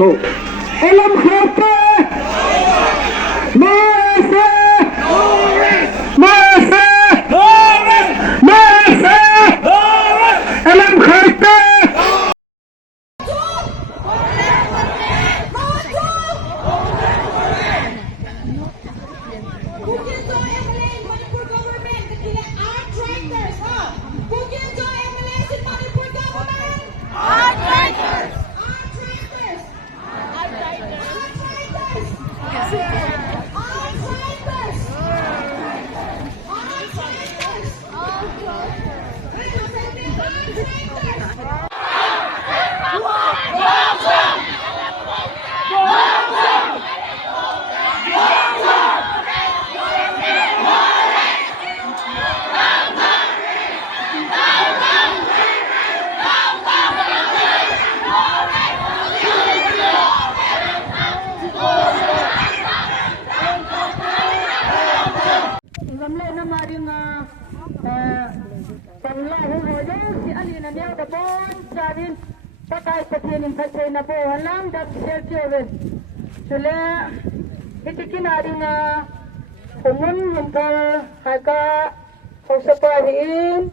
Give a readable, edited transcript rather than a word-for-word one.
हो Alam Kharte Maese Maese Maese Alam Kharte Gamle na maring panglahu mo dyan si Alina niya tapon sarin patay sa tining kasay na po halang dat siya kiyawen sila itikinaring kumun yung haka kung sa pariin